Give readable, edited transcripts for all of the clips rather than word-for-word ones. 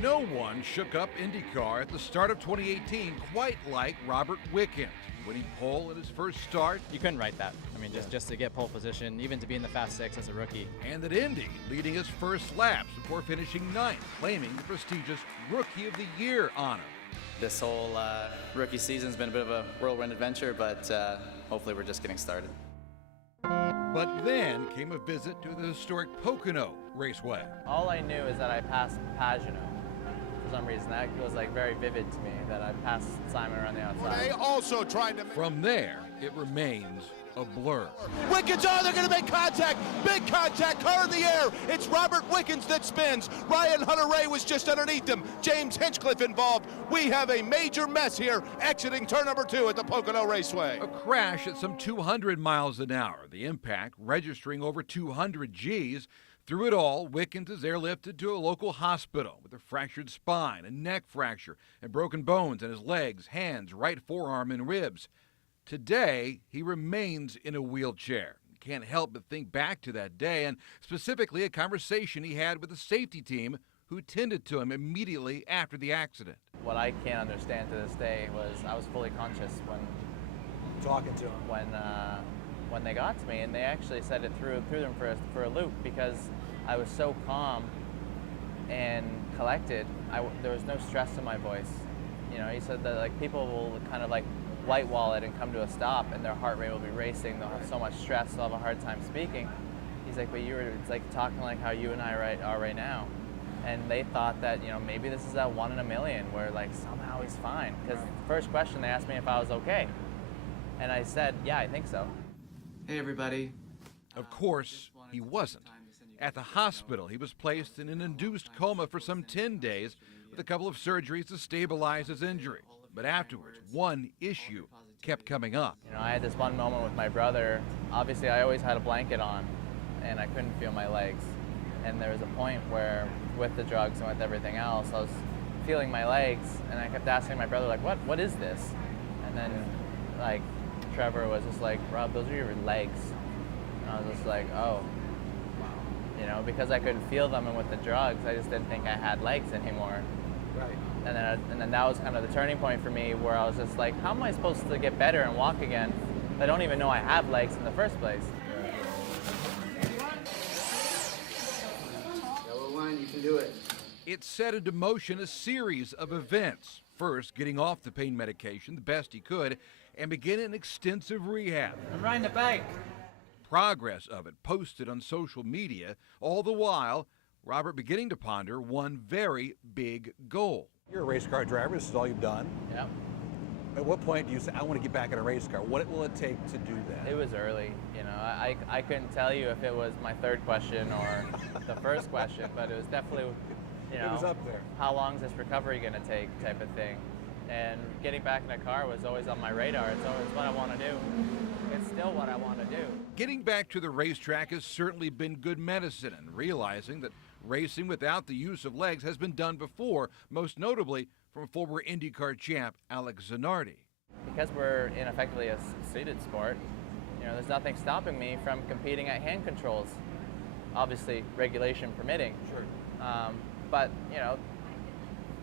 No one shook up IndyCar at the start of 2018 quite like Robert Wickens. Winning pole in his first start. You couldn't write that. I mean, just to get pole position, even to be in the Fast Six as a rookie. And at Indy, leading his first laps before finishing ninth, claiming the prestigious Rookie of the Year honor. This whole rookie season's been a bit of a whirlwind adventure, but hopefully we're just getting started. But then came a visit to the historic Pocono Raceway. All I knew is that I passed Pagano. For some reason, that was like very vivid to me, that I passed Simon around the outside. They also trying to... From there, it remains a blur. Wickens, oh, they're going to make contact. Big contact, car in the air. It's Robert Wickens that spins. Ryan Hunter-Ray was just underneath him. James Hinchcliffe involved. We have a major mess here exiting turn number 2 at the Pocono Raceway. A crash at some 200 miles an hour. The impact registering over 200 Gs. Through it all, Wickens is airlifted to a local hospital with a fractured spine, a neck fracture, and broken bones in his legs, hands, right forearm, and ribs. Today, he remains in a wheelchair. Can't help but think back to that day, and specifically a conversation he had with the safety team who tended to him immediately after the accident. What I can't understand to this day was I was fully conscious when talking to him. When they got to me, and they actually said it threw them for a loop because I was so calm and collected. There was no stress in my voice. You know, he said that like people will kind of like white wall it and come to a stop, and their heart rate will be racing. They'll have so much stress, they'll have a hard time speaking. He's like, but it's like talking like how you and I are right now. And they thought that, you know, maybe this is that 1 in a million where like somehow he's fine. Because the first question they asked me if I was okay, and I said, yeah, I think so. Hey everybody. Of course, he wasn't. At the hospital, he was placed in an induced coma for some 10 days with a couple of surgeries to stabilize his injury. But afterwards, one issue kept coming up. You know, I had this one moment with my brother. Obviously, I always had a blanket on, and I couldn't feel my legs. And there was a point where, with the drugs and with everything else, I was feeling my legs, and I kept asking my brother, like, what is this? And then, like, Trevor was just like, Rob, those are your legs. And I was just like, oh. You know, because I couldn't feel them, and with the drugs, I just didn't think I had legs anymore. Right. And then that was kind of the turning point for me, where I was just like, how am I supposed to get better and walk again? I don't even know I have legs in the first place. Yellow line, you can do it. It set into motion a series of events. First, getting off the pain medication the best he could and begin an extensive rehab. I'm riding the bike. Progress of it posted on social media, all the while Robert beginning to ponder one very big goal. You're a race car driver. This is all you've done. Yep. At what point do you say, I want to get back in a race car? What will it take to do that? It was early. You know, I couldn't tell you if it was my third question or the first question, but it was definitely, you know, It was up there. How long is this recovery going to take type of thing. And getting back in a car was always on my radar. It's always what I want to do. It's still what I want to do. Getting back to the racetrack has certainly been good medicine, and realizing that racing without the use of legs has been done before, most notably from former IndyCar champ Alex Zanardi. Because we're in effectively a seated sport, you know, there's nothing stopping me from competing at hand controls. Obviously, regulation permitting. Sure. But, you know,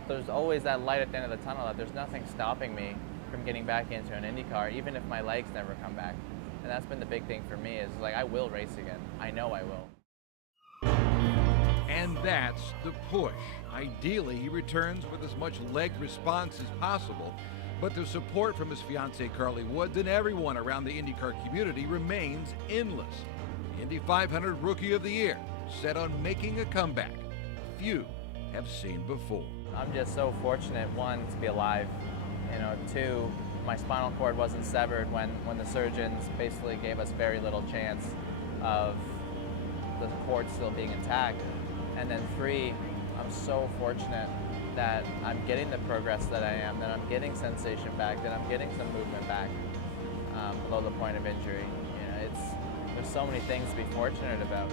there's always that light at the end of the tunnel that there's nothing stopping me from getting back into an IndyCar, even if my legs never come back. And that's been the big thing for me, is like, I will race again. I know I will. And that's the push. Ideally, he returns with as much leg response as possible, but the support from his fiancée Carly Woods and everyone around the IndyCar community remains endless. The Indy 500 Rookie of the Year, set on making a comeback few have seen before. I'm just so fortunate, one, to be alive. You know, two, my spinal cord wasn't severed when the surgeons basically gave us very little chance of the cord still being intact. And then three, I'm so fortunate that I'm getting the progress that I am, that I'm getting sensation back, that I'm getting some movement back below the point of injury. You know, there's so many things to be fortunate about.